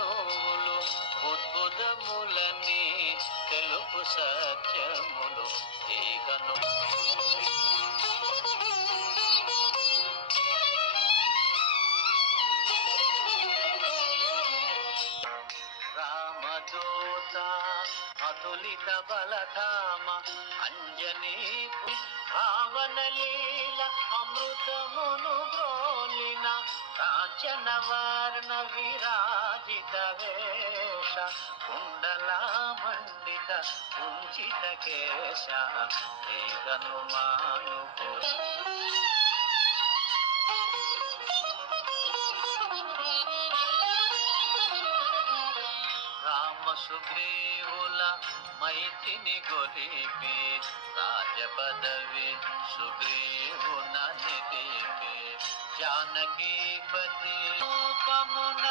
నువ్వులు ఉద్భుతములని తెలుపు సత్యములు ఈగను రామదూత అతులిత బలధామ అంజనీ భావనలీల అమృతమును బ్రోలిన కాంచన వర్ణ విరాజిత వేష కుండల మండిత కుంచిత కేశ ఏకను మాను రామ సుగ్రీవుల మైత్రిని గొలిపి రాజపదవి సుగ్రీవున నిలిపి జానకీపతి రూపమున